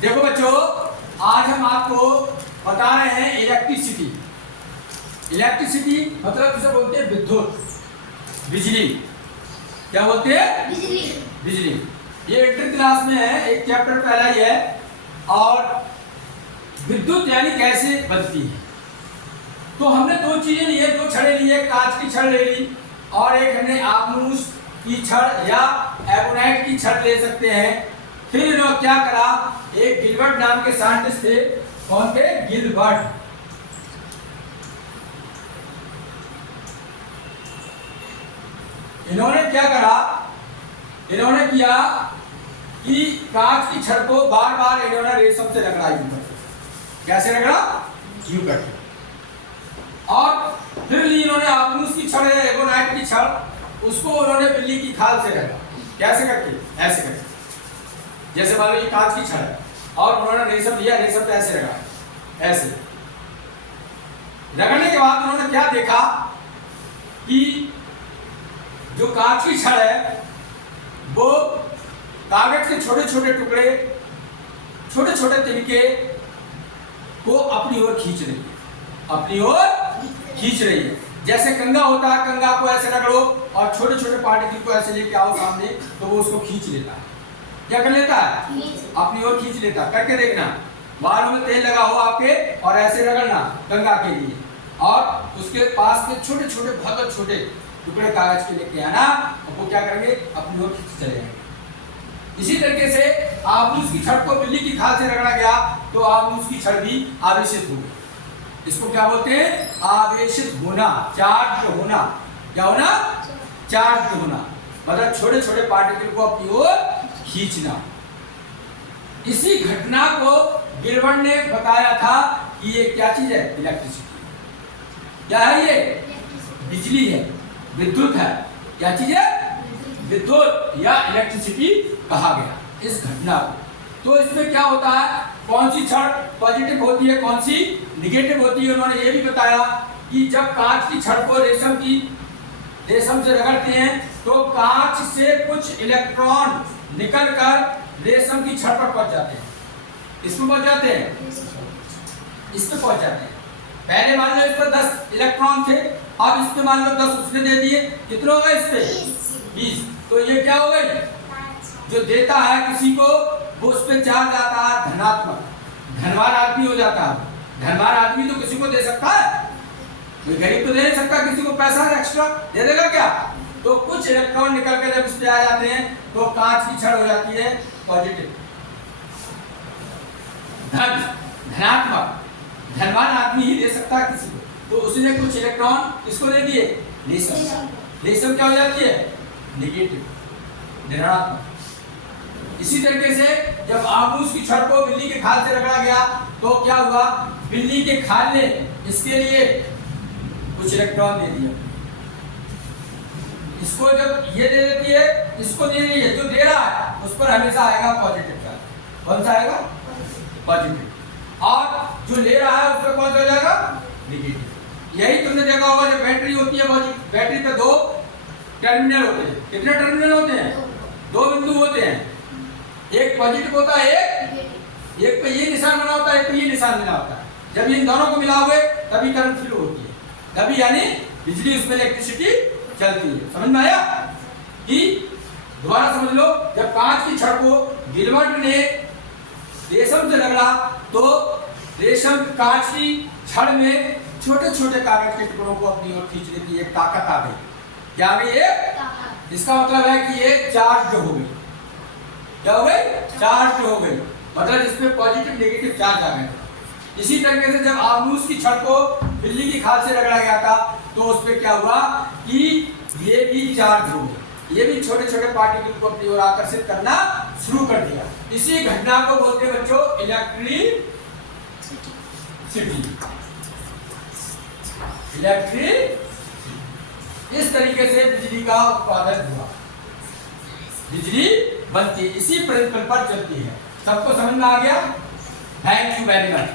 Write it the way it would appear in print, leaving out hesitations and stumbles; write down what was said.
देखो बच्चों, आज हम आपको बता रहे हैं इलेक्ट्रिसिटी। इलेक्ट्रिसिटी मतलब किसे बोलते हैं? विद्युत, बिजली। क्या बोलते हैं? बिजली। बिजली। ये इंटर क्लास में है, एक चैप्टर पहला ही है। और विद्युत यानी कैसे बनती है। तो हमने दो चीजें ली है, दो छड़ें ली है, कांच की छड़ ले ली और एक हमने आबनूस की छड़ या एबोनाइट की छड़ ले सकते हैं। फिर इन्होंने क्या करा, एक गिलबर्ट नाम के साइंटिस्ट थे। कौन थे? गिलबर्ट। इन्होंने क्या करा, इन्होंने किया कि कांच की छड़ को बार बार इन्होंने रेशम से रगड़ा। यूं करके। कैसे रगड़ा? यूं करके। और फिर ली इन्होंने आबनूस की छड़ या एबोनाइट की छड़, उसको उन्होंने बिल्ली की खाल से रगड़ा। कैसे करके? ऐसे करके। जैसे मान लो ये कांच की छड़ है और उन्होंने रेशम लिया, रेशम पे ऐसे रगड़ा। ऐसे रगड़ने के बाद उन्होंने क्या देखा कि जो कांच की छड़ है वो कागज के छोटे छोटे टुकड़े, छोटे छोटे तिनके को अपनी ओर खींच रही है, अपनी ओर खींच रही है। जैसे कंगा होता है, कंगा को ऐसे रगड़ो और छोटे छोटे पार्टिकल को ऐसे लेके आओ सामने, तो वो उसको खींच लेता है। क्या कर लेता है? अपनी ओर खींच लेता है। करके देखना, बालों में तेल लगा हो आपके और ऐसे रगड़ना कंगा के लिए, और उसके पास में छोटे छोटे बहुत छोटे टुकड़े कागज के लेके आना, और वो क्या करेंगे? अपनी ओर खींच चले जाएंगे। इसी तरीके से आबनूस की छड़ को बिल्ली की खाल से रगड़ा गया तो आबनूस की छड़ भी आवेशित हो गई। इसको क्या बोलते हैं? आवेशित होना, चार्ज होना। क्या होना? चार्ज होना, मतलब छोटे छोटे पार्टिकल को अपनी ओर खींचना। इसी घटना को गिलबर्ट ने बताया था कि ये क्या चीज है? इलेक्ट्रिसिटी। क्या है ये? बिजली है, विद्युत है। क्या चीज है? विद्युत या इलेक्ट्रिसिटी कहा गया इस घटना को। तो इसमें क्या होता है, कौन सी छड़ पॉजिटिव होती है, कौन सी निगेटिव होती है। उन्होंने ये भी बताया कि जब कांच की छड़ को रेशम से रगड़ते हैं तो कांच से कुछ इलेक्ट्रॉन निकलकर रेशम की छड़ पर पहुंच जाते हैं। इसमें पहुंच जाते हैं, इस पे पहुंच जाते हैं। पहले मान लो इस पर 10 इलेक्ट्रॉन थे, अब इस पे मान लो 10 उसने दे दिए। कितने हो गए इस पे? 20। तो ये क्या हो गई? जो देता है किसी को वो उस पे चार्ज आता है धनात्मक, धनवान आदमी हो जाता है। धनवान आदमी तो किसी को दे सकता है, कोई गरीब तो दे नहीं सकता किसी को पैसा एक्स्ट्रा दे देगा क्या? तो कुछ इलेक्ट्रॉन निकल के जब इस पे आ जाते हैं तो कांच की छड़ हो जाती है पॉजिटिव, धनात्मक। धनवान आदमी ही दे सकता है किसी को, तो उसने कुछ इलेक्ट्रॉन किसको दे दिए? रेशम। रेशम क्या हो जाती है? नेगेटिव, ऋणात्मक। इसी तरीके से जब आबनूस की छड़ को बिल्ली के खाल से रगड़ा गया तो क्या हुआ? बिल्ली के खाल ने इसके लिए कुछ इलेक्ट्रॉन दे दिया। इसको जब ये दे देती है, इसको दे रही है, जो दे रहा है उस पर हमेशा आएगा पॉजिटिव चार्ज। कौन सा आएगा? पॉजिटिव। और जो ले रहा है उस पर कौन सा हो जाएगा? नेगेटिव। यही तुमने देखा होगा, जब बैटरी होती है, बैटरी पे 2 टर्मिनल होते हैं। कितने टर्मिनल होते हैं? 2 बिंदु होते हैं। एक पॉजिटिव होता है, एक पे ये निशान बना होता है, एक पे ये निशान बना होता है। जब इन दोनों को मिलाओगे तभी करंट फ्लो होती है, तभी यानी बिजली, उसमें इलेक्ट्रिसिटी चलती है। समझ में आया? कि दोबारा समझ लो, जब कांच की छड़ को गिलबर्ट ने रेशम से रगड़ा तो रेशम कांच की छड़ में छोटे छोटे कागज के टुकड़ों को अपनी ओर खींच लेती है। ताकत आ गई। क्या आ गई? ये इसका मतलब है कि ये चार्ज हो गई। क्या हो गई? चार्ज हो गई, मतलब इसमें पॉजिटिव नेगेटिव चार्ज आ गया। इसी तरीके से जब आबनूस की छड़ को बिल्ली की खाल से रगड़ा गया था तो उस पर क्या हुआ कि ये भी चार्ज हो गई। ये भी छोटे छोटे पार्टिकल को अपनी ओर आकर्षित करना शुरू कर दिया। इसी घटना को बोलते हैं बच्चों इलेक्ट्रिसिटी। इस तरीके से बिजली का उत्पादन हुआ, बिजली बनती है, इसी प्रिंसिपल पर चलती है। सबको समझ में आ गया? Thank you very much.